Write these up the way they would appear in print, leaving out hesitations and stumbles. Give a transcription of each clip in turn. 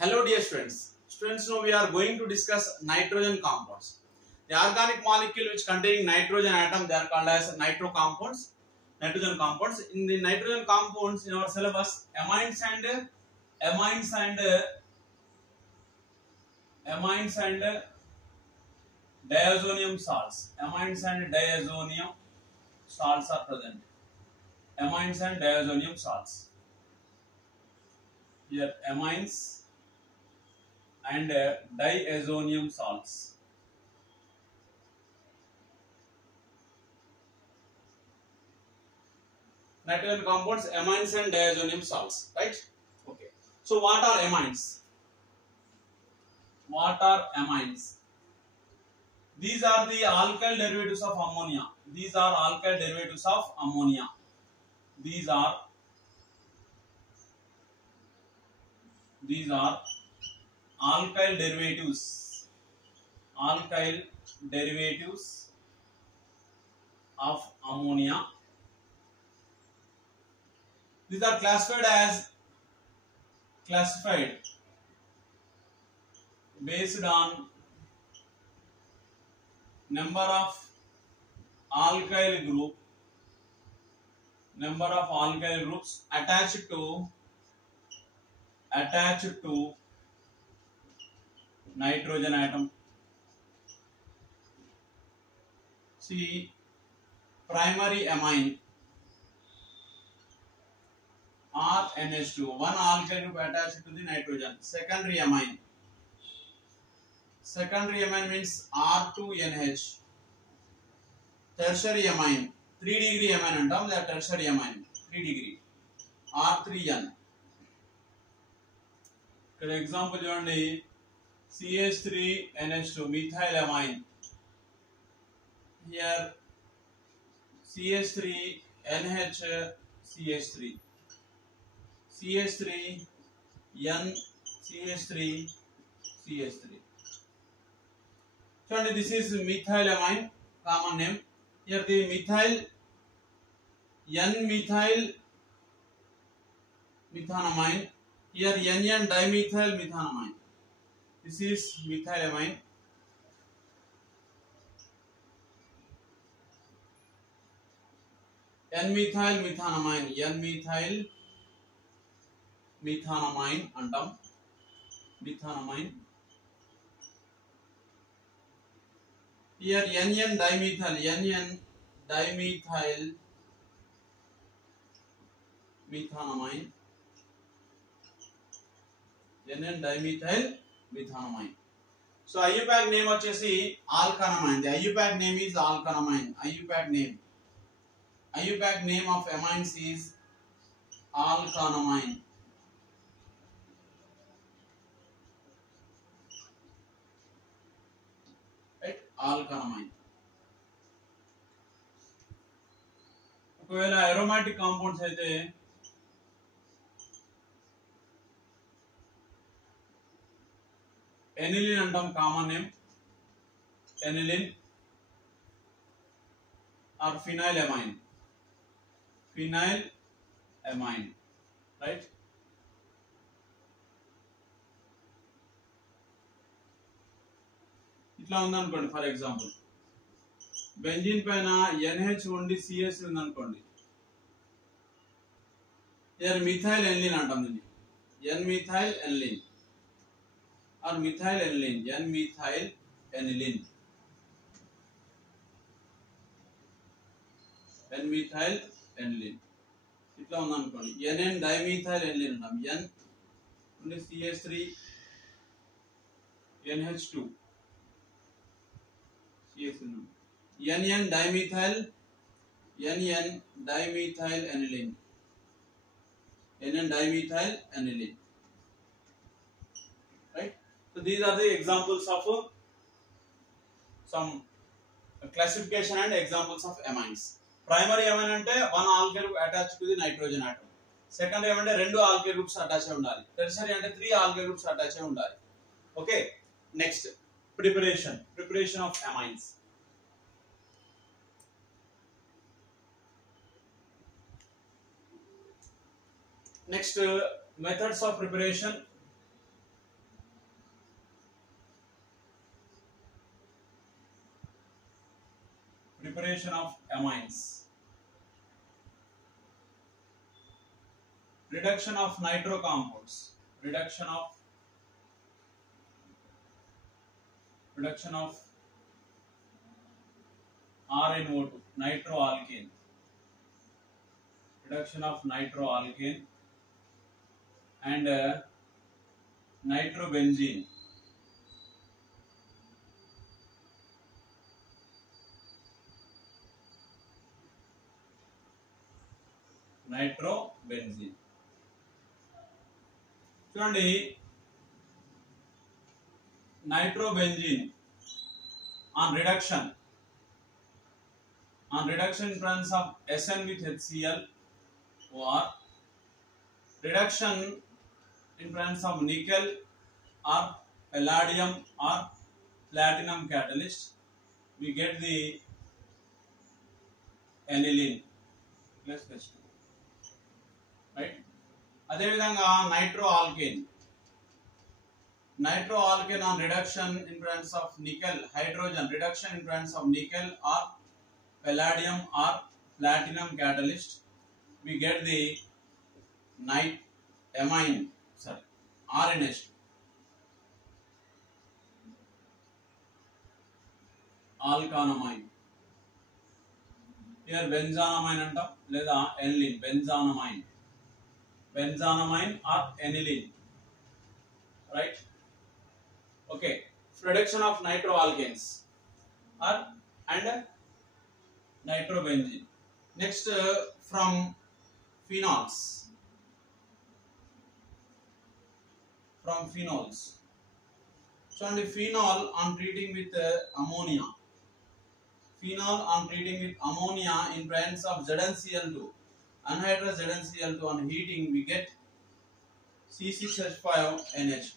Hello dear students. Students, now we are going to discuss nitrogen compounds. The organic molecule which containing nitrogen atom, they are called as nitro compounds. Nitrogen compounds. In the nitrogen compounds in our syllabus, amines and diazonium salts. Amines and diazonium salts are present. Amines and diazonium salts. Here amines and diazonium salts. Nitrogen compounds, amines and diazonium salts, right? Okay. So what are amines? What are amines? These are the alkyl derivatives of ammonia. These are alkyl derivatives of ammonia. These are alkyl derivatives. Alkyl derivatives of ammonia. These are classified based on number of alkyl groups attached to nitrogen atom. See, primary amine R NH2, one alkyl group attached to the nitrogen. Secondary amine means R2NH. Tertiary amine, 3 degree amine antam, that tertiary amine, 3 degree, R3N. For example, చూడండి CH3NH2 methyl amine. Here CH3NH CH3 CH3N CH3 CH3. So this is methyl amine, common name. Here the methyl N-methyl methanamine. Here NN dimethyl methanamine. This is methylamine. N-methyl methanamine antam. Methanamine. Here NN dimethyl methanamine. NN dimethyl methanamine. So IUPAC name vachesi alkanamine. The IUPAC name is alkanamine. IUPAC name of amines is alkanamine. Right? Alkanamine. ఒకవేళ aromatic compounds అయితే aniline అంటాం, common name aniline or phenylamine, right? ఇట్లా ఉందనుకోండి, for example benzene పైన NH ఉండి CS ఉందనుకోండి, ఇక్కడ methyl aniline అంటాం దీన్ని, N-methyl aniline or methyl aniline, N-methyl aniline. ఇట్లా ఉందనుకోండి, NN dimethyl aniline అంటాం, N ఉండి CH3 NH2 CS NN dimethyl aniline. Right? So these are the examples of some classification and examples of amines. Primary amine ante one alkyl group attached to the nitrogen atom. Secondary amine ante rendu alkyl groups attach ayi undali. Tertiary ante 3 alkyl groups attach ayi undali. Okay, next preparation of amines. Next methods of preparation. preparation of amines, reduction of nitro compounds, reduction of RNO2, nitroalkane, reduction of nitroalkane and nitrobenzene, చూడండి nitrobenzene on reduction in presence of SN with HCl, or reduction in presence of nickel or palladium or platinum catalyst, we get the aniline plus H2, right? అదే విధంగా nitroalkane on reduction in presence of nickel, hydrogen reduction in presence of nickel or palladium or platinum catalyst, we get the RNH, alkanamine. Here benzanamine antam లేదా aniline, benzanamine or aniline, right? Okay, reduction of nitroalkanes and nitrobenzene. Next, from phenols. So on the phenol on treating with ammonia. Phenol on treating with ammonia in presence of ZnCl2, anhydrous ZnCl2, on heating we get C6H5NH2,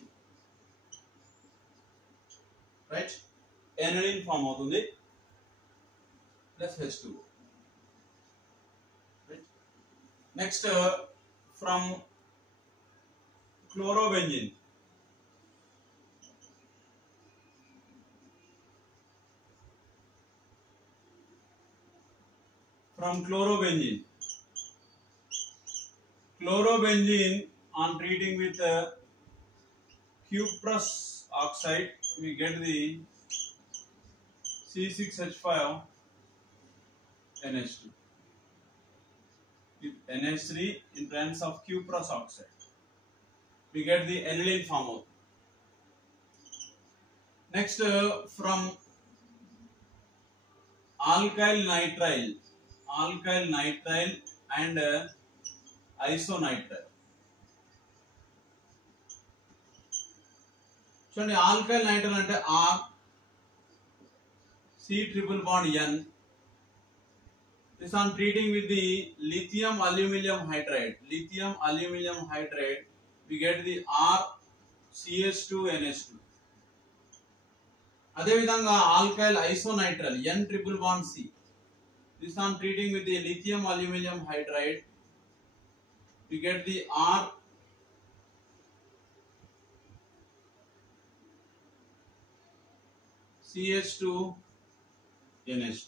right? Aniline form అవుతుంది plus H2, right? Next, from chlorobenzene. Chlorobenzene on treating with cuprous oxide, we get the C6H5NH2 with NH3 in presence of cuprous oxide, we get the aniline form out. Next, from alkyl nitrile and isonitrile. చూడండి alkyl nitrile అంటే R C triple bond N. This on treating with the lithium aluminum hydride, we get the RCH2NH2. అదే విధంగా alkyl ఐసోనైట్రైల్ N triple bond C. This on treating with the lithium aluminum hydride, we get the RCH2NH2,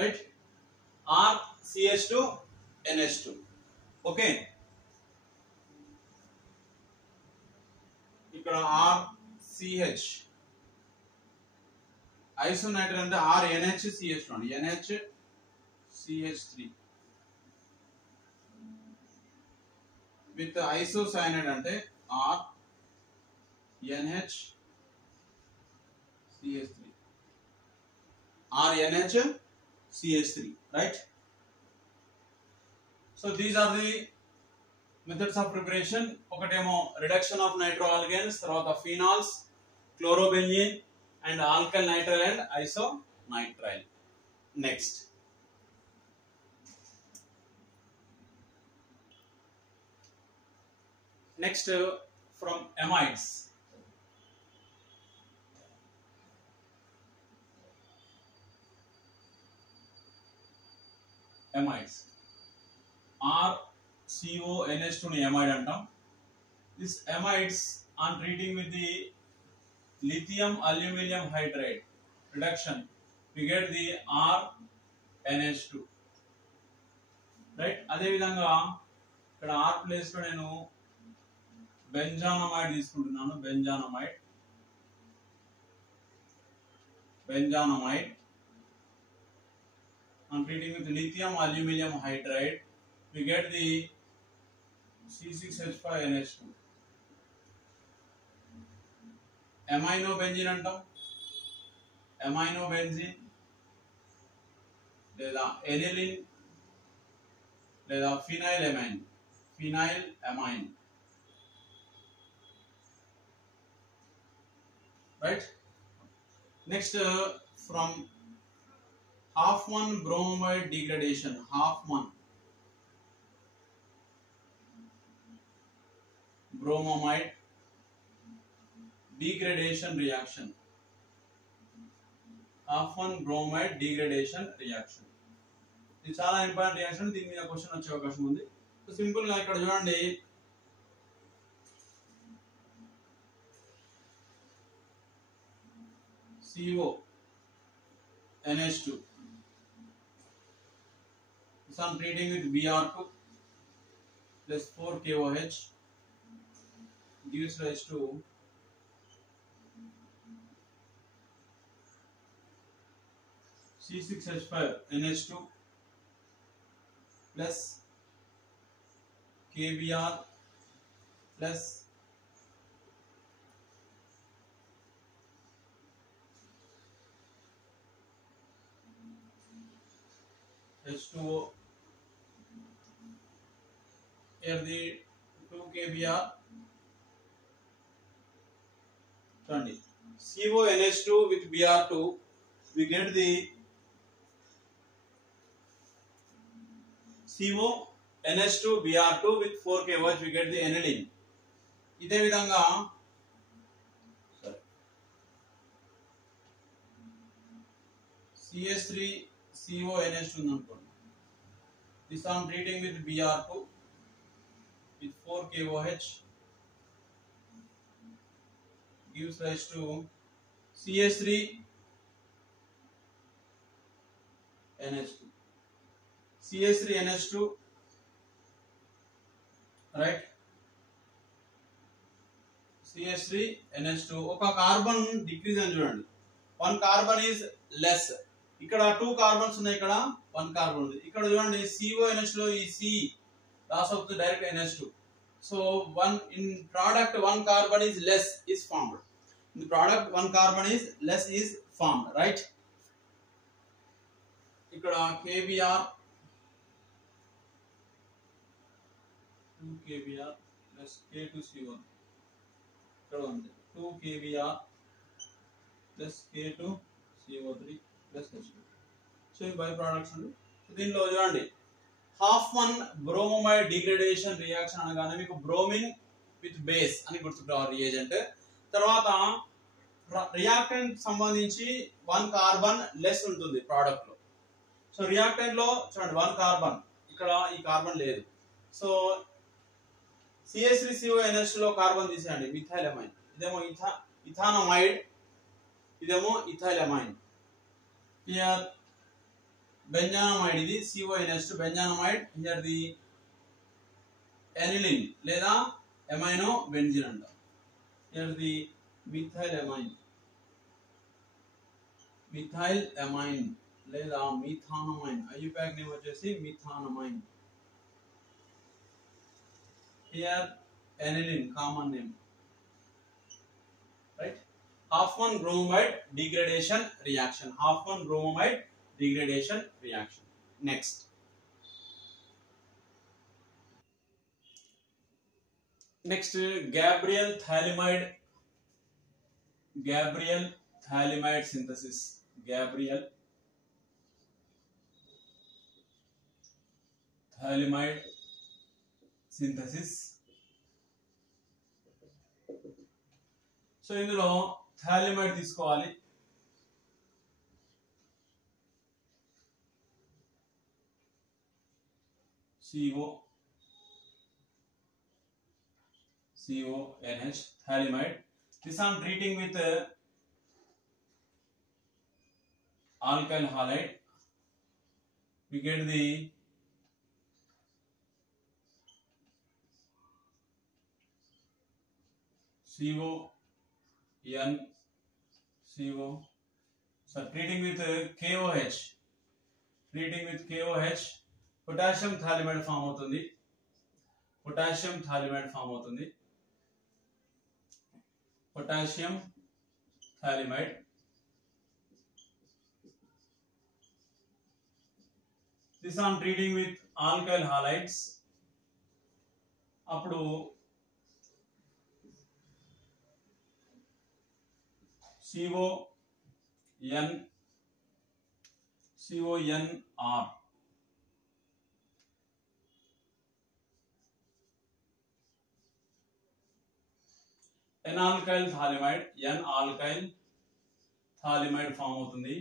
right? RCH2NH2. Okay, ఇక్కడ RCH ఐసోనైట్రైల్ అంటే RNHCH2 NHCH3 with isocyanide అంటే RNHCH3, right? So these are the methods of preparation. ఒకటేమో reduction of nitroalkanes, తర్వాత phenols, chlorobenzene and alkyl nitrile and isonitrile. Next, from amides. RCONH2 ని amide అంటాం. This amides on treating with the lithium aluminum hydride reduction we get the RNH2, right. అదే విధంగా ఇక్కడ R place లో నేను బెంజానమైడ్ తీసుకుంటున్నాను. బెంజానమైడ్ I'm treating with lithium aluminum hydride, we get the C6H5NH2. Amino benzene అంటాం. Amino benzene లేదా aniline లేదా phenyl amine, right. Next from half one bromide degradation, half one bromamide degradation reaction, half one bromide degradation reaction. ఇది చాలా important reaction. దీని మీద question వచ్చే అవకాశం ఉంది. సో సింపుల్ గా ఇక్కడ చూడండి, CONH2. So I'm treating with Br2 plus 4 KOH gives rise to C6H5NH2 plus KBr plus H2O. Here the 2 KBr, sorry, CONH2 with Br2, we get the CONH2 Br2 with 4 KOH, we get the aniline. ఇదే విధంగా CH3CONH2 ఉందనుకోండి. This I'm treating with Br2 with 4 KOH gives rise to CH3NH2. CH3NH2, right? CH3NH2 ఒక carbon decrease అని చూడండి. 1 carbon is less. ఇక్కడ 2 carbons ఉన్నాయి, ఇక్కడ 1 carbon ఉంది. ఇక్కడ చూడండి CONH లో ఈ C లాస్ అవుతుంది, direct NH2. So 1 in product 1 carbon is less is formed. In the product 1 carbon is less is formed, right? ఇక్కడ KBr 2 KBr plus K2CO1, ఇక్కడ ఉంది 2 KBr plus K2CO3 plus H2. So ఈ by products అండి. So దీనిలో చూడండి half one bromamide degradation reaction అనగానే మీకు bromine with base అని గుర్తుపెట్టుకోవాలి రియేజెంట్. తర్వాత రియాక్టెంట్ సంబంధించి 1 కార్బన్ లెస్ ఉంటుంది ప్రోడక్ట్ లో. సో రియాక్టెంట్ లో చూడండి 1 కార్బన్, ఇక్కడ ఈ కార్బన్ లేదు. సో CH3CONH లో కార్బన్ తీసేయండి, మిథైల్ అమైన్. ఇదేమో ఇథానమైడ్, ఇదేమో ఇథైల్ అమైన్. హియర్ బెంజానమైడ్, ఇది CONH2 benzamide. Here the aniline లేదా అమైనో బెంజిన్ అంటాం. హియర్ ది మిథైల్ అమైన్ లేదా మిథానమైన్. ఐయుపాక్ నేమ్ వచ్చేసి methanamine. Here aniline common name, right? half one bromamide degradation reaction, half one bromamide degradation reaction. Next, Gabriel phthalimide synthesis. Gabriel phthalimide synthesis. So ఇందులో థాలిమైడ్ తీసుకోవాలి. CONH thalamide. This I am treating with alkyl halide, we get the CO, N, CO. So treating with KOH, potassium thalamide form అవుతుంది. potassium thalamide form అవుతుంది. potassium thalamide. This on treating with alkyl halides. అప్పుడు CONR N-alkyl thalamide, N-alkyl thalamide form అవుతుంది.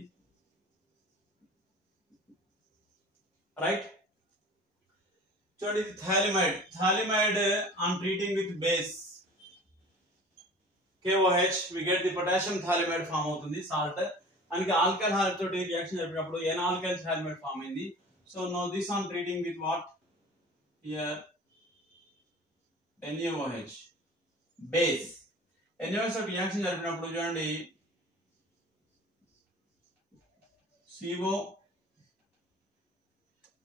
Right. చూడండి ఇది phthalimide on treating with base KOH, we get the potassium thalamide form అవుతుంది salt. అందుకే alkyl halide తోటి reaction జరిపినప్పుడు N-alkyl thalamide form అయింది. So now this on treating with what here NaOH base. NaOH తోటి reaction జరిపినప్పుడు చూడండి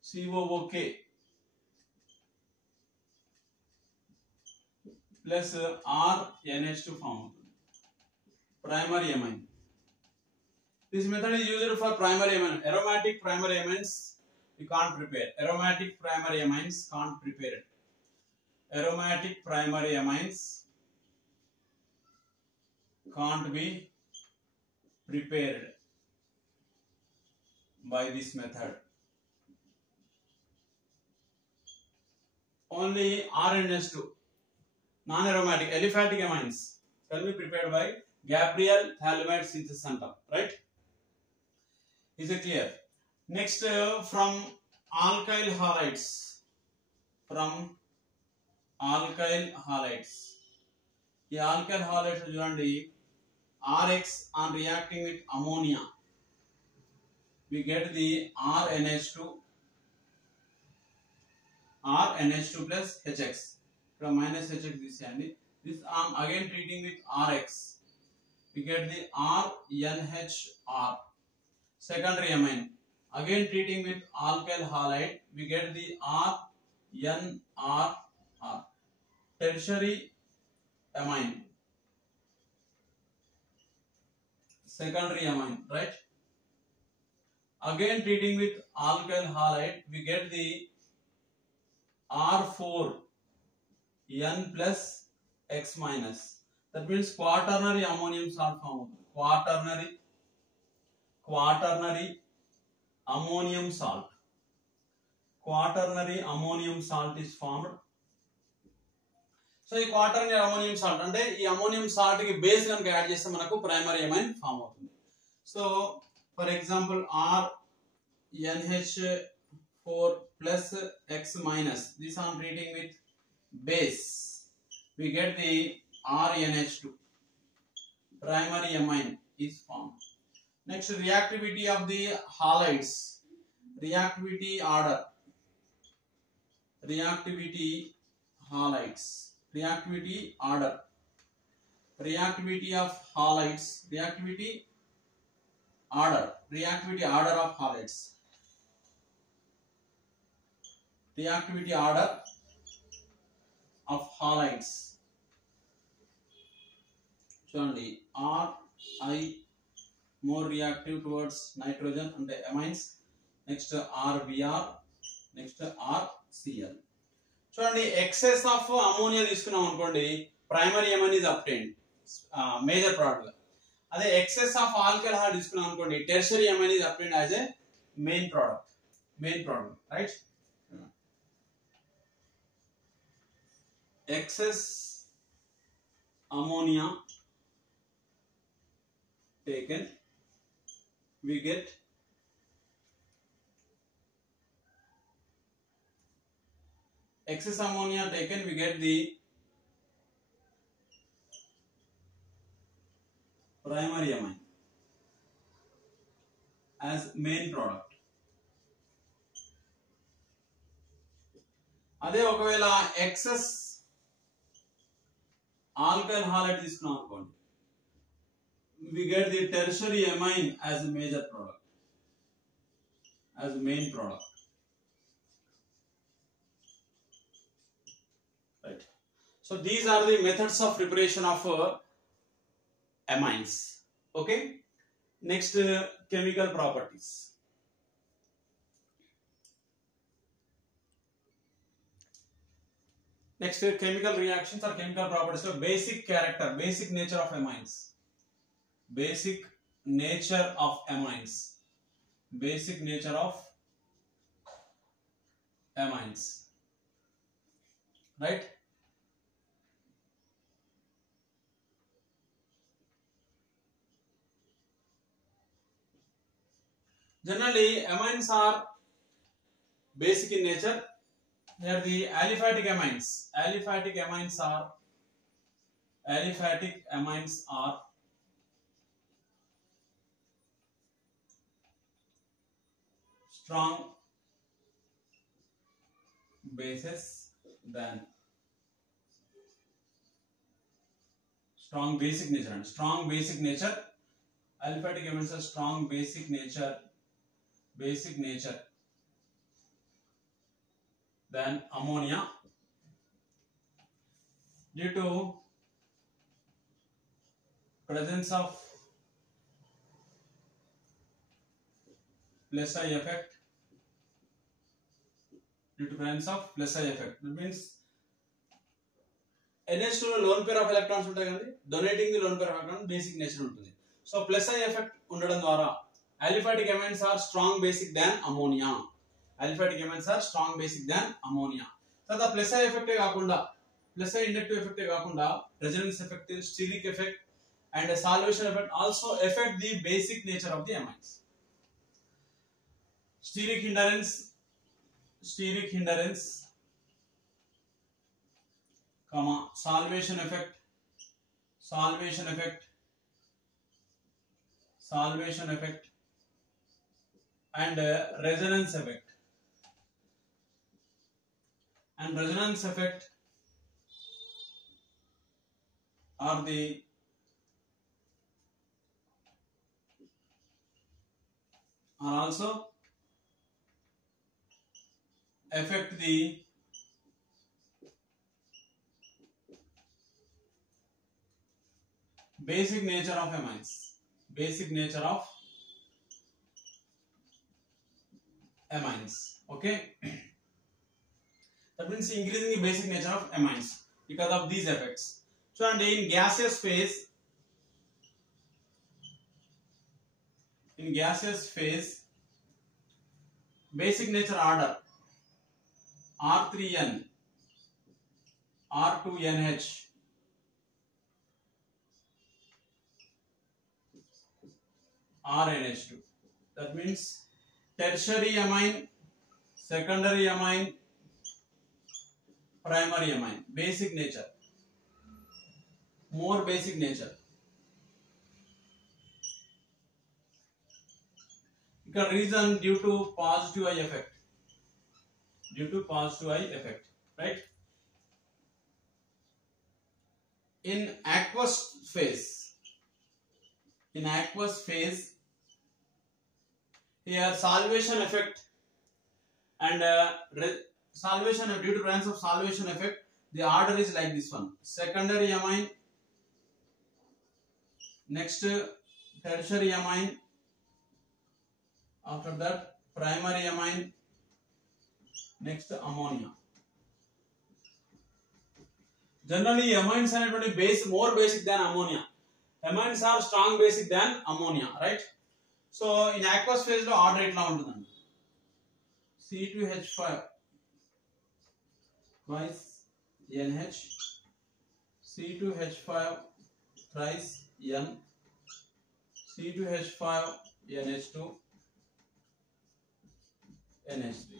COOK plus RNH2 form అవుతుంది. Primary amine. This method is used for primary amine. Aromatic primary amines you can't prepare. Aromatic primary amines can't prepare it. Aromatic primary amines can't be prepared by this method. Only RNH2 non-aromatic aliphatic amines can be prepared by Gabriel thalamide synthesis center, right? Is it clear? Next from alkyl halides, the alkyl halides చూడండి RX on reacting with ammonia, we get the RNH2 plus HX. From minus HX this and this again treating with RX, we get the RNHR. Secondary amine again treating with alkyl halide, we get the RNRR. Tertiary amine, secondary amine, right? Again treating with alkyl halide, we get the R4N plus X minus. That means quaternary ammonium salt form. Quaternary ammonium salt. Quaternary ammonium salt is formed. So ఈ quaternary ammonium salt అంటే ఈ ammonium salt కి base కనుక add చేస్తే మనకు primary amine form అవుతుంది. So for example RNH4 plus X minus, this on treating with base, we get the RNH2. Primary amine is formed. Next, reactivity of the halides. Reactivity order. Reactivity halides. Reactivity order. Reactivity of halides. Reactivity order. Reactivity order of halides. Reactivity order of halides. చూడండి RI more reactive towards nitrogen and the amines. Next RBr, next RCl. చూడండి excess of ammonia తీసుకున్నాం అనుకోండి primary amine is obtained, major product. అదే excess of alkyl halide తీసుకున్నాం అనుకోండి tertiary amine is obtained as a main product, right? Excess ammonia taken, we get excess ammonia taken, we get the primary amine as main product. అదే ఒకవేళ excess alkyl halide తీసుకున్నాం అనుకోండి, we get the tertiary amine as a major product, as a main product, right? So these are the methods of preparation of amines. Okay, next chemical properties. Next chemical reactions or chemical properties. So basic character, basic nature of amines, basic nature of amines, basic nature of amines, right? Generally amines are basic in nature. Here the aliphatic amines, aliphatic amines are strong bases than strong basic nature, and strong basic nature, aliphatic amines are strong basic nature than ammonia due to presence of plus I effect, due to presence of plus I effect. That means NH2 లో lone pair of electrons ఉంటాయి కదండి, donating the lone pair of electron basic nature ఉంటుంది. So plus I effect ఉండడం ద్వారా aliphatic amines are strong basic than ammonia, aliphatic amines are strong basic than ammonia. తర్వాత plus I effect కాకుండా, plus I inductive effect కాకుండా resonance effect, steric effect and salvation effect also affect the basic nature of the amines. Steric hindrance, comma, salvation effect, and resonance effect. And resonance effect are also affect the basic nature of amines, okay? That means increasing the basic nature of amines because of these effects. So and in gaseous phase, basic nature order R3N, R2NH, RNH2. That means tertiary amine, secondary amine, primary amine. Basic nature, more basic nature. The reason due to positive I effect, right? In aqueous phase, here salvation effect and salvation due to presence of salvation effect, the order is like this one: secondary amine, next tertiary amine, after that primary amine, next ammonia. Generally amines are more basic than ammonia. Amines are strong basic than ammonia, right? So in aqueous phase lo order itla untundandi: C2H5 twice NH, C2H5 thrice N, C2H5 NH2, NH3.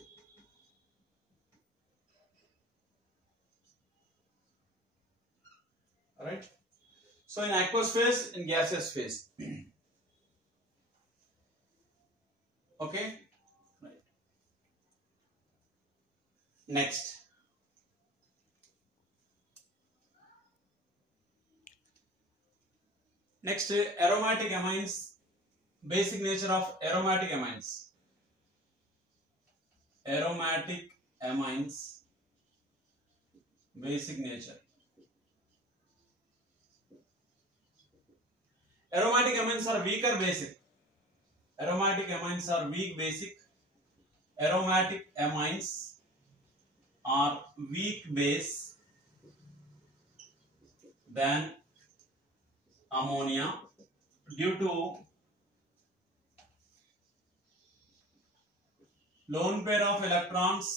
Alright. So in aqueous phase, in gaseous phase. Okay, right. Next, aromatic amines. Basic nature of aromatic amines. Aromatic amines, basic nature. Aromatic amines are weak or basic? Aromatic amines are weak basic. Aromatic amines are weak base than ammonia due to lone pair of electrons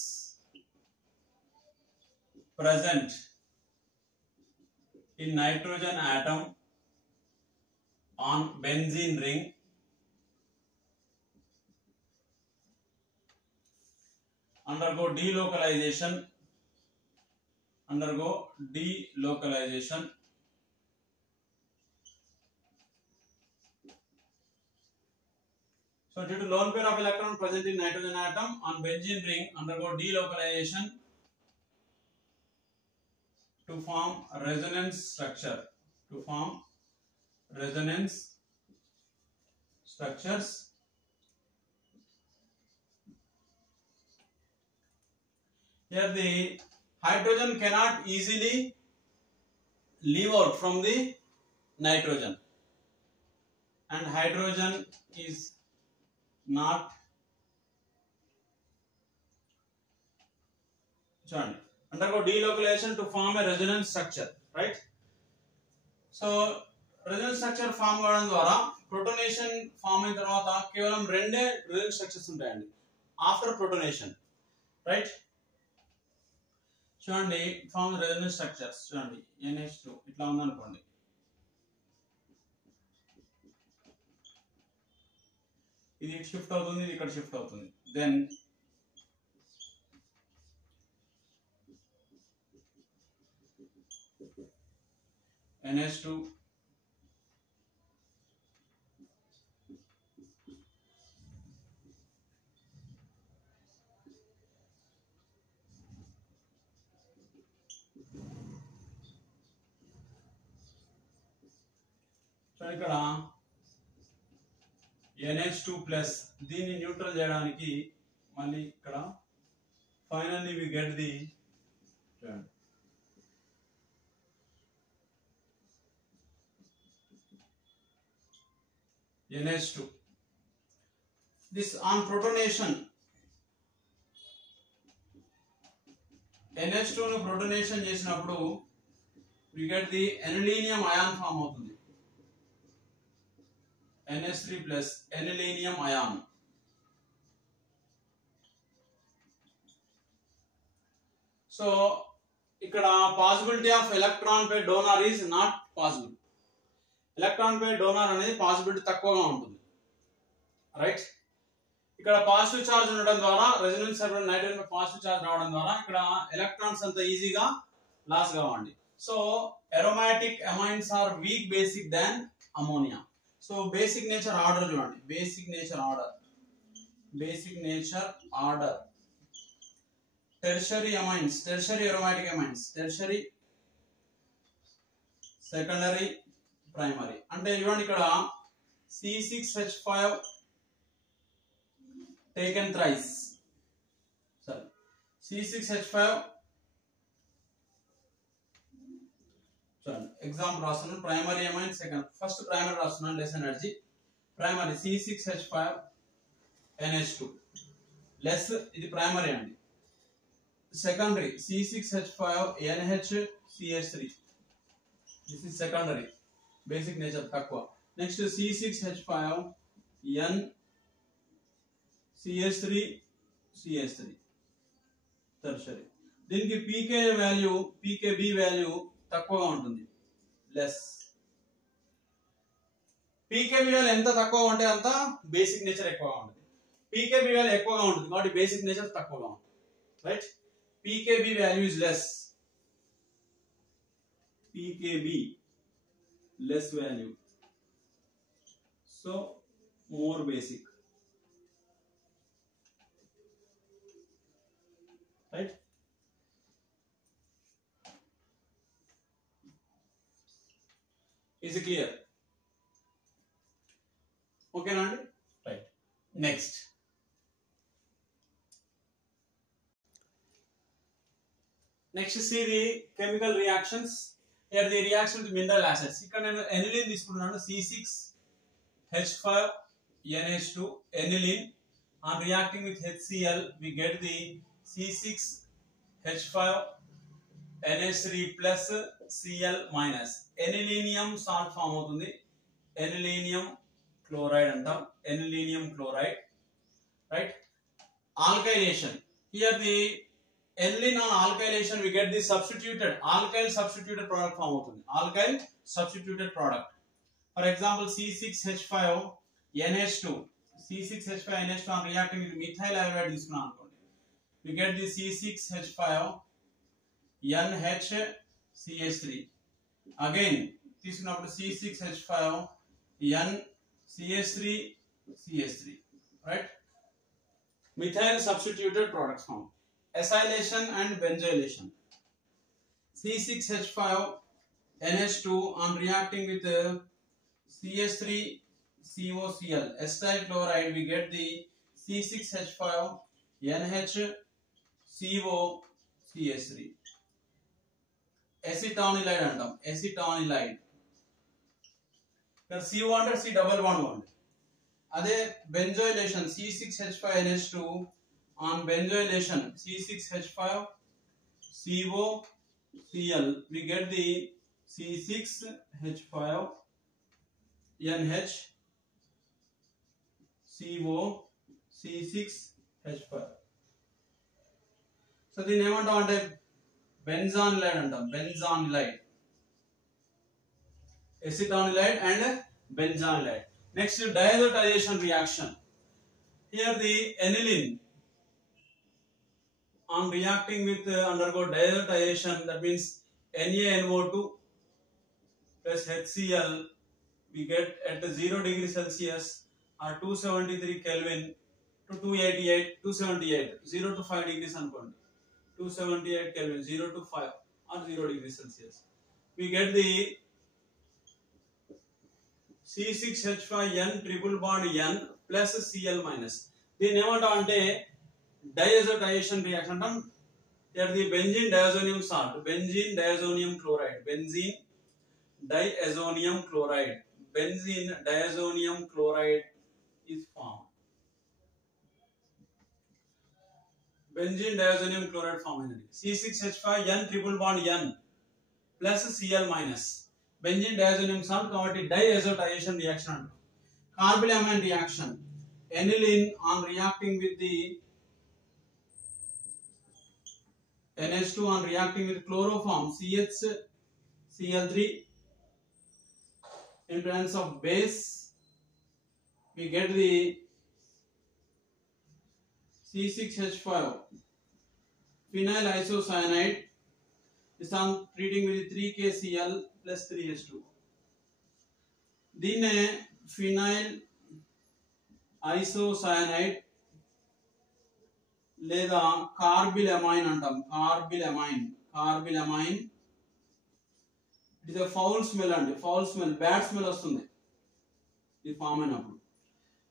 present in nitrogen atom on benzene ring undergo delocalization. So due to lone pair of electron present in nitrogen atom on benzene ring undergo delocalization to form resonance structure. Structures. Here the hydrogen cannot easily leave out from the nitrogen, and hydrogen is not undergo delocalization to form a resonance structure, right? So resonance structure form అవడం ద్వారా protonation form అయిన తర్వాత కేవలం రెండే resonance structures ఉంటాయండి after protonation, right? చూడండి form resonance structures. చూడండి NH2 ఇట్లా ఉందనుకోండి, ఇది షిఫ్ట్ అవుతుంది, ఇది ఇక్కడ షిఫ్ట్ అవుతుంది, దెన్ NH2 ఇక్కడ NH2 ప్లస్ దీన్ని న్యూట్రల్ చేయడానికి మళ్ళీ ఇక్కడ finally we get the NH2. This on protonation, NH2 ను protonation చేసినప్పుడు we get the aniline ion form అవుతుంది, NH3 plus aniline ion. So ఇక్కడ possibility of electron pair donor is not possible. Electron pair donor అనేది possibility తక్కువగా ఉంటుంది, right? ఇక్కడ positive charge ఉండడం ద్వారా రెసొనెన్స్ నైట్రోజన్ పై పాజిటివ్ చార్జ్ రావడం ద్వారా ఇక్కడ ఎలక్ట్రాన్స్ అంత ఈజీగా లాస్ కావండి. So aromatic amines are weak basic than ammonia. So basic nature order చూడండి, basic nature order tertiary amines, tertiary aromatic amines, tertiary, secondary, primary. అంటే చూడండి ఇక్కడ C6H5 taken thrice, sorry, C6H5 చూడండి ఎగ్జాంపుల్ రాస్తున్నాను. Primary amine second, first primary రాస్తున్నాను less energy. Primary C6H5 NH2 less, ఇది primary అండి. Secondary C6H5 NHCH3, this is secondary, basic nature తక్కువ. Next C6H5 NCH3 tertiary. దీనికి pKb వాల్యూ తక్కువగా ఉంటుంది, less. pKb value ఎంత తక్కువగా ఉంటే అంత బేసిక్ నేచర్ ఎక్కువగా ఉంటుంది. pKb వాల్యూ ఎక్కువగా ఉంటుంది కాబట్టి బేసిక్ నేచర్ తక్కువగా ఉంటుంది, right? pKb value is less, pKb less value, so more basic. right? Is it clear? Okay, Nandi? Right. Next. Next, see the chemical reactions. Here the reaction with mineral acids. ఇక్కడ నేను aniline తీసుకున్నాను C6H5NH2 aniline. On reacting with HCl, we get the C6H5NH3 plus Cl minus. Anilinium salt form అవుతుంది. Anilinium chloride అంటాం. Anilinium chloride, right? Alkylation. Here the aniline on alkylation we get the substituted alkyl substituted product form అవుతుంది. Alkyl substituted product. For example, C6H5NH2. C6H5NH2 on reacting with methyl iodide తీసుకున్నాం అనుకోండి. We get the C6H5NHCH3. Again తీసుకున్నప్పుడు C6H5NCH3CH3, right? Methyl substituted products form. Acylation and benzylation. C6H5NH2 on reacting with CH3COCl acetyl chloride, we get the C6H5NHCOCH3. Acetonylide అంటాం. Acetonylide. ఇక్కడ C bond C double bond. అదే benzylation C6H5NH2 on benzylation C6H5COCl, we get the C6H5NHCOC6H5. So దీన్ని ఏమంటాం అంటే benzonylide అంటాం. Benzonylide, acetonylide and benzonylide. Next, diazotization reaction. Here the aniline on reacting with undergo diazotization, that means NaNO2 plus HCl, we get at 0 degree Celsius or 273 Kelvin to 278, 0 to 5 degrees అనుకోండి. 278 Kelvin, 0 to 5 or 0 degree Celsius. We get the C6H5N triple bond N plus Cl minus. దీన్ని ఏమంటాం అంటే diazotization reaction అంటాం. Here the benzene diazonium salt, benzene diazonium chloride, benzene diazonium chloride, benzene diazonium chloride is formed. Benzene diazonium chloride form అయింది. C6H5N triple bond N plus Cl minus. Benzene diazonium salt కాబట్టి diazotization reaction అంటాం. Carbylamine reaction. Aniline on reacting with the NH2 on reacting with chloroform CHCl3 in presence of base, we get the C6H5 phenyl isocyanide is on treating with 3KCl plus 3H2. దీన్నే phenyl isocyanide లేదా carbylamine అంటాం. Carbylamine it is a foul smell అండి. Foul smell, bad smell వస్తుంది ఇది form అయినప్పుడు.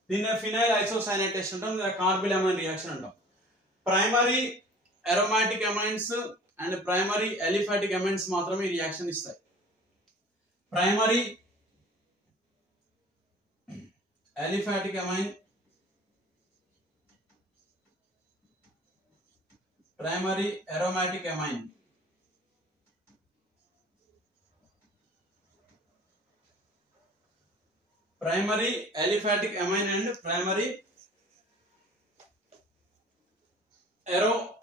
దీన్ని phenyl isocyanide test అంటాం, carbylamine reaction అంటాం. Primary aromatic amines and primary aliphatic amines మాత్రమే ఈ రియాక్షన్ ఇస్తాయి. Primary aliphatic amine, primary aromatic amine. Primary aliphatic amine and primary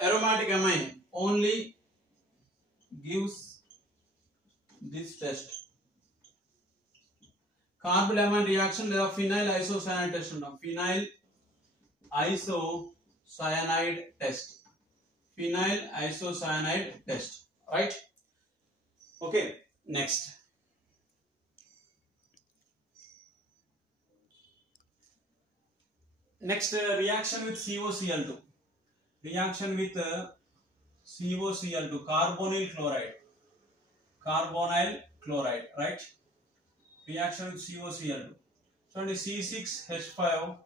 aromatic amine only gives this test. Carbylamine reaction లేదా phenyl isocyanide test అంటాం. Phenyl isocyanide test. Phenyl isocyanide test, right? Okay, next. Next reaction with COCl2. Reaction with COCl2 carbonyl chloride. Carbonyl chloride, right? Reaction with COCl2. So the C6H5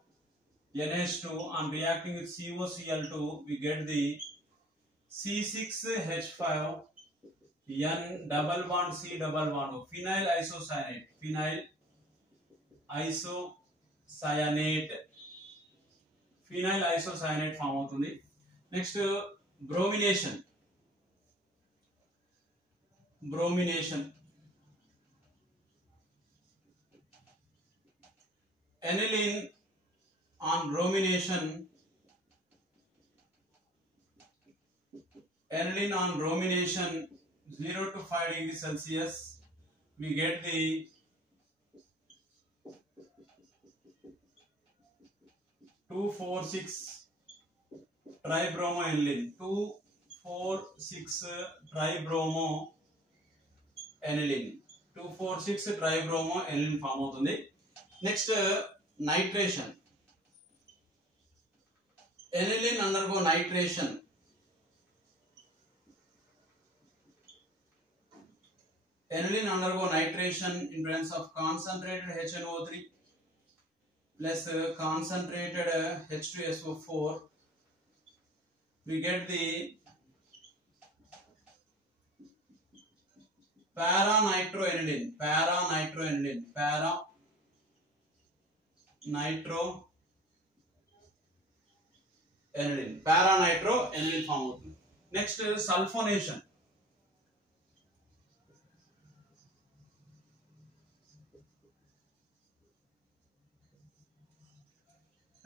NH2 on reacting with COCl2, we get the C6H5 N double bond C double bond phenyl isocyanate. Phenyl isocyanate. Phenyl isocyanate form అవుతుంది. Next bromination. Bromination. Aniline on bromination. Aniline on bromination 0 to 5 degrees Celsius. We get the (2,4,6) tribromoaniline. 2,4,6 tribromoaniline. 2,4,6 tribromoaniline form అవుతుంది. Next nitration. Aniline undergo nitration. Aniline undergo nitration in presence of concentrated HNO3 plus concentrated H2SO4. We get the para-nitroaniline. Para-nitroaniline. Para-nitroaniline. Para-nitroaniline form అవుతుంది. Next sulfonation.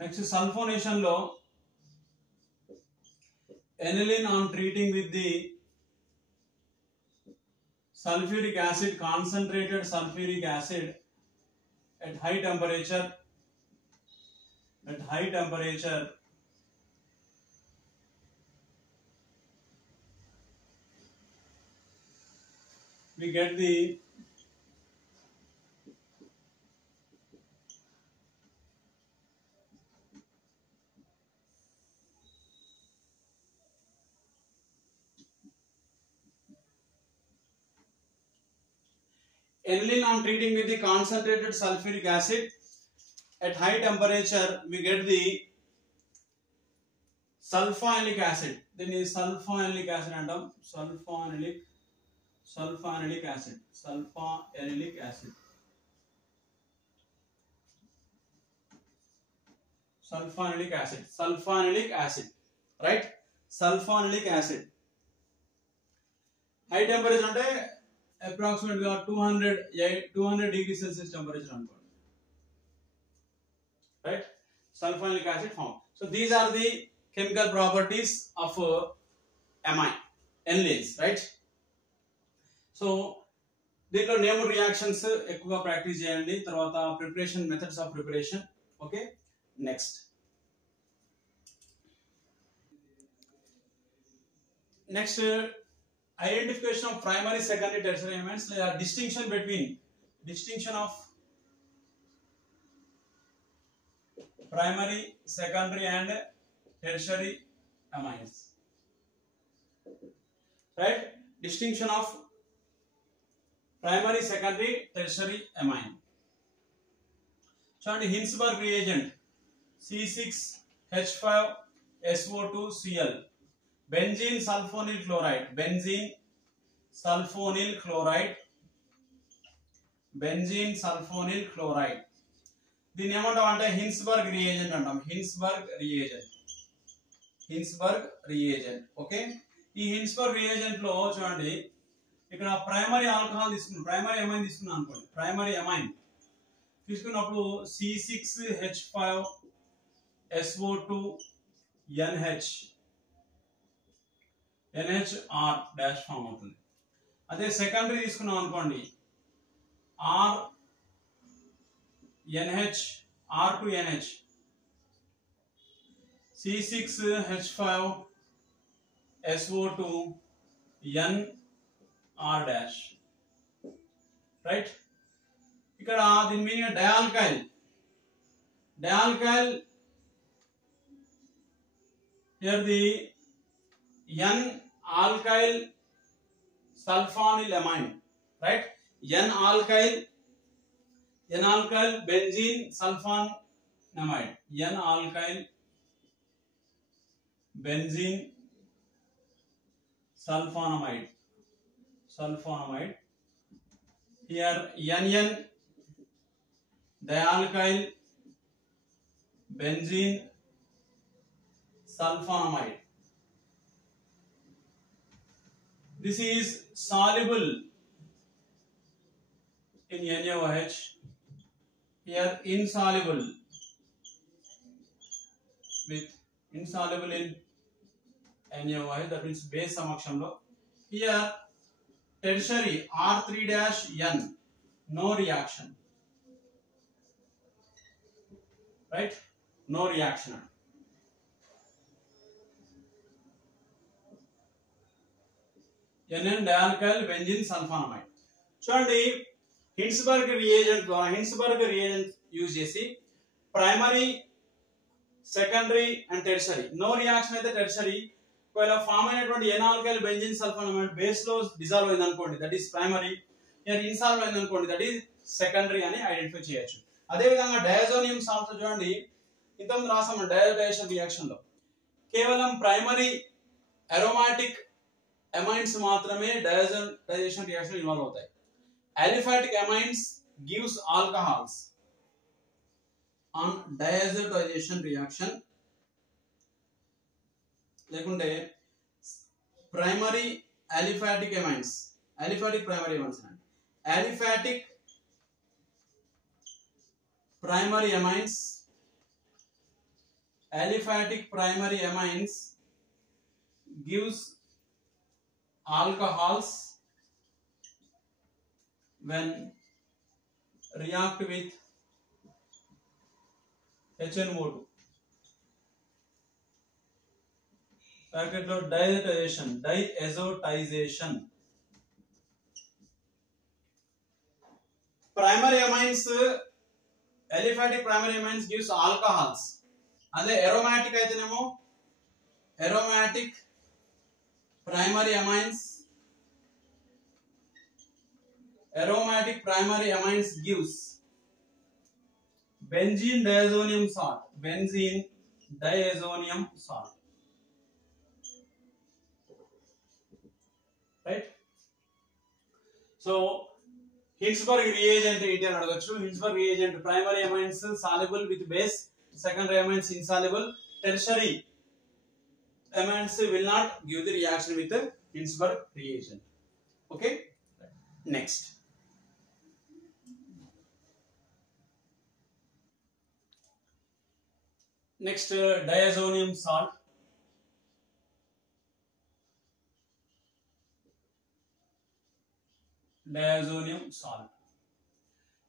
Next sulfonation లో aniline on treating with the sulfuric acid, concentrated sulfuric acid at high temperature. We get the aniline on treating with the concentrated sulfuric acid at high temperature, we get the sulfonylic acid. Then is sulfonylic acid and sulfonylic acid. Sulfonylic acid. Sulfonylic acid. Sulfonylic acid. Right? Sulfonylic acid. High temperature అంటే approximately 200 degrees Celsius temperature అనుకోండి. Right? Sulfonylic acid form. So these are the chemical properties of amine, anilines, right? So దీంట్లో name reactions ఎక్కువగా practice చేయండి. తర్వాత preparation, methods of preparation. Okay, next identification of primary, secondary, tertiary amines. Distinction of primary, secondary and tertiary amines. Right? Distinction of primary, secondary, tertiary amine. So Hinsberg reagent C6H5SO2Cl. Benzene sulfonyl chloride. Benzene sulfonyl chloride. దీన్ని ఏమంటాం అంటే హిన్స్బర్గ్ reagent అంటాం. హిన్స్బర్గ్ reagent. Okay, ఈ హిన్స్బర్గ్ reagent లో చూడండి, ఇక్కడ primary alcohol తీసుకున్నాం, primary amine తీసుకున్నాం అనుకోండి. ప్రైమరీ అమైన్ తీసుకున్నప్పుడు C6H5SO2NH NHR డాష్ ఫామ్ అవుతుంది. అదే సెకండరీ తీసుకున్నాం అనుకోండి, R2NH C6H5SO2NR డాష్. రైట్? ఇక్కడ దీని meaning డయాల్కైల్. Here the N alkyl sulfonyl amine, right? N-alkyl benzene sulfonamide, N-alkyl benzene sulfonamide. Here NN dialkyl benzene sulfonamide. This is soluble in NaOH. Here insoluble in NaOH, that means base samakshamlo. Here tertiary R3-N, no reaction, right? No reaction. NN dialkyl benzene sulfonamide. చూడండి Hinsberg reagent use చేసి primary, secondary and tertiary. No reaction అయితే tertiary. ఒకవేళ form అయినటువంటి N-alkyl benzene sulfonamide base లో dissolve అయింది అనుకోండి, that is primary. Insolve అయింది అనుకోండి, దట్ ఈస్ సెకండరీ అని ఐడెంటిఫై చేయొచ్చు. అదే విధంగా డయాజోనియం సాల్ట్ చూడండి, ఇంతకుముందు రాసాము డయోడైజేషన్ రియాక్షన్ లో కేవలం ప్రైమరీ అరోమాటిక్ అమైన్స్ మాత్రమే డయాజోనైజేషన్ రియాక్షన్ ఇన్వాల్వ్ అవుతాయి. Aliphatic amines gives alcohols on diazotization reaction. లేకుంటే primary aliphatic amines, aliphatic primary amines, aliphatic primary amines gives alcohols when react with HNO2. Bracket lo diazotization. Primary amines, aliphatic primary amines gives alcohols. Ade aromatic aithenemo aromatic primary amines gives benzene diazonium salt, right? So Hinsberg reagent ఏంటి అని అడగొచ్చు. Hinsberg reagent primary amines soluble with base, secondary amines insoluble, tertiary amines will not give the reaction with the Hinsberg reagent. Okay, next. Diazonium salt.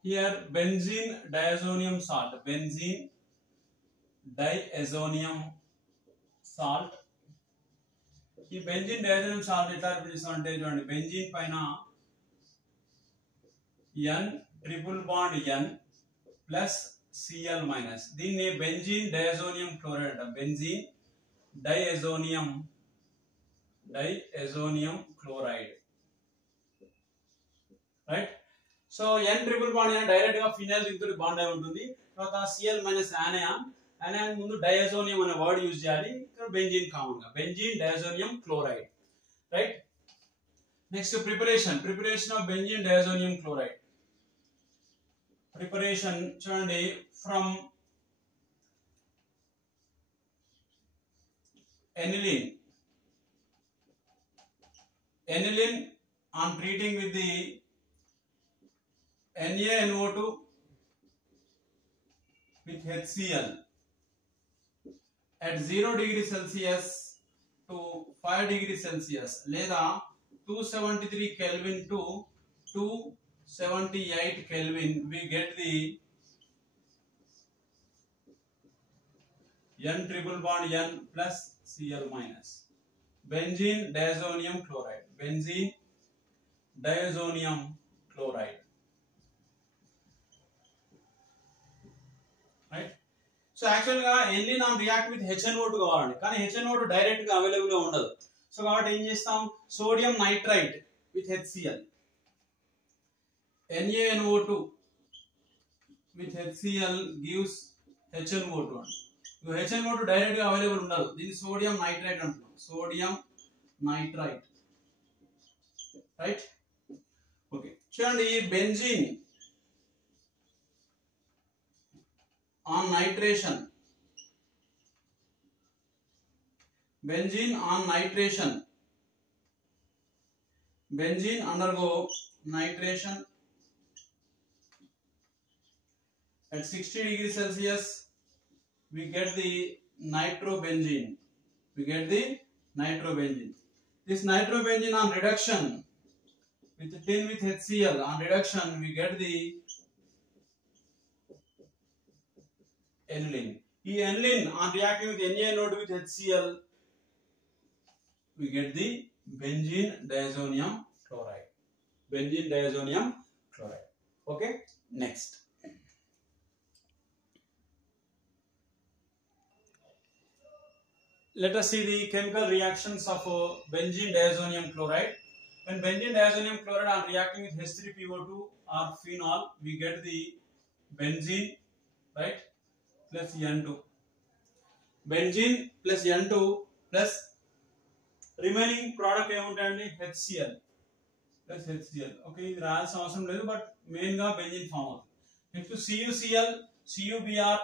Here benzene diazonium salt, ఈ benzene diazonium salt ఎట్లా represent అంటే చూడండి, benzene పైన N triple bond N plus Cl minus, దీన్ని benzene diazonium chloride అంట. Benzene diazonium chloride, right? So N triple bond N direct గా phenyl ring తోటి bond అయి ఉంటుంది. తర్వాత Cl మైనస్ anion ముందు డయాజోనియం అనే వర్డ్ యూజ్ చేయాలి. ఇక్కడ బెంజీన్ కామన్ గా, benzene diazonium chloride, right? Next preparation of benzene diazonium chloride. Preparation చూడండి, from aniline on treating with the NaNO2 with HCl at 0 degree Celsius to 5 degree Celsius లేదా 273 Kelvin to 278 Kelvin, we get the N triple bond N plus Cl minus, benzene diazonium chloride, right? So actual గా ఎన్ని non react with HNO2 కావాలండి, కానీ HNO2 direct గా available గా ఉండదు. So కాబట్టి ఏం చేస్తాం, sodium nitrite with HCl, NaNO2 with HCl gives HNO2 అండి. HNO2 డైరెక్ట్ గా అవైలబుల్ ఉండదు, దీన్ని సోడియం నైట్రైట్ అంటున్నాం, సోడియం నైట్రైట్, రైట్. ఓకే, చూడండి benzene on nitration, benzene on nitration, benzene undergo nitration at 60 degrees Celsius, we get the nitrobenzene, this nitrobenzene on reduction with tin with HCl, on reduction we get the aniline. ఈ aniline on reacting with NaNO2 with HCl, we get the benzene diazonium chloride. Okay, next. Let us see the chemical reactions of benzene diazonium chloride. When benzene diazonium chloride are reacting with H3PO2 or phenol, we get the benzene, right, plus N2. Benzene plus N2 plus remaining product ఏముంటాయండి, HCl plus HCl. Okay, ఇది రాయాల్సిన అవసరం లేదు, but main గా benzene form అవుతుంది. Next CuCl, CuBr,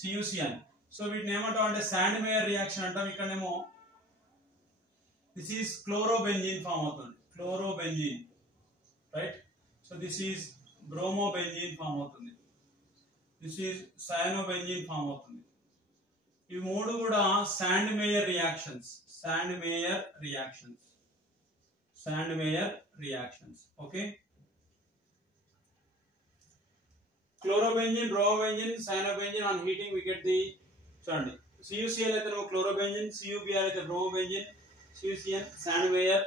CuCN. So వీటిని ఏమంటాం అంటే శాండ్ మేయర్ రియాక్షన్ అంటాం. ఇక్కడేమో దిస్ ఈస్ క్లోరోబెంజీన్ ఫామ్ అవుతుంది, chlorobenzene, right. So this is bromobenzene form అవుతుంది, దిస్ ఈస్ సయానోబెంజీన్ ఫామ్ అవుతుంది. ఇవి మూడు కూడా Sandmeyer reactions, okay. Chlorobenzene, bromobenzene, cyanobenzene on heating we get the, చూడండి CuCl అయితే క్లోరోబెంజిన్, CuBr అయితే bromobenzene, CuCN Sandmeyer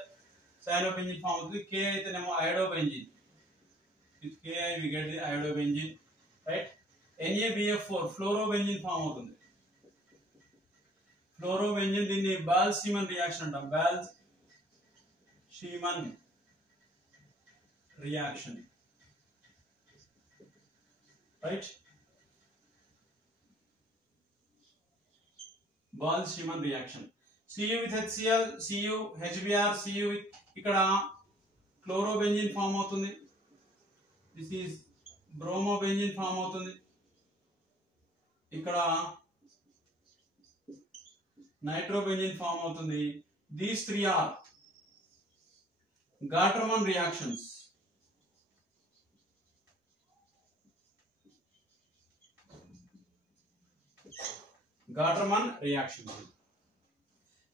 cyanobenzene form అవుతుంది. K అయితేనేమో iodobenzene, with Ki we get the iodobenzene, right. NaBF4 fluorobenzene form అవుతుంది, fluorobenzene. దీన్ని Balz Schiemann reaction అంటాం, Balz Schiemann reaction, right. Balz Schiemann reaction. Cu with HCl, Cu HBr, Cu with, ఇక్కడ chlorobenzene form అవుతుంది, this is bromobenzene form అవుతుంది, ఇక్కడ nitrobenzene form అవుతుంది. These three are Gattermann reactions.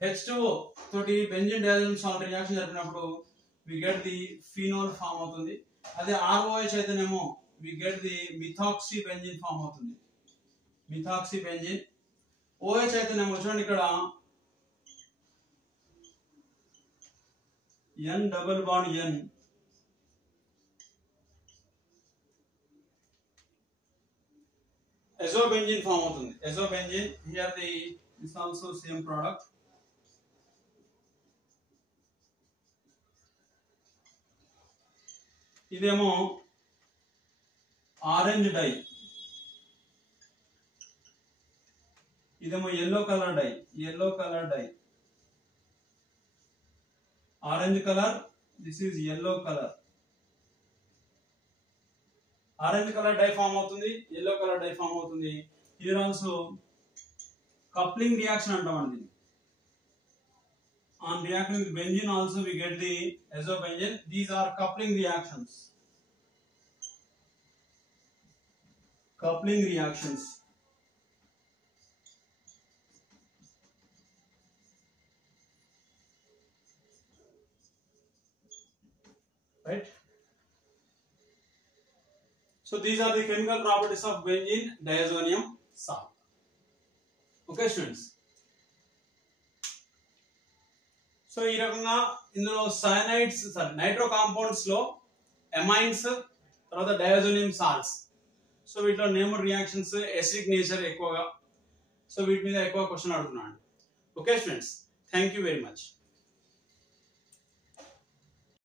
H2O తోటి benzene diazonium salt reaction జరిపినప్పుడు we get the phenol form అవుతుంది. అదే ROH అయితేనేమో we get the methoxybenzene form అవుతుంది, methoxybenzene. OH అయితేనేమో చూడండి ఇక్కడ N double bond N, azobenzene form అవుతుంది, azobenzene. Here the is also same product. ఇదేమో ఆరెంజ్ డై, ఇదేమో yellow colour dye, orange colour, this is yellow colour. Orange colour dye form అవుతుంది, yellow colour dye form అవుతుంది. Here also coupling reaction అంటామండి. On reacting with benzene also we get the azobenzene. These are coupling reactions. Right? So these are the chemical properties of benzene diazonium salt. Okay students. So ఈ రకంగా ఇందులో సయనైడ్స్ nitro compounds లో amines, తర్వాత diazonium salts. So వీటిలో named reactions acidic nature ఎక్కువగా, so వీటి మీద ఎక్కువ క్వశ్చన్ అడుగుతున్నాను. Okay students, thank you very much.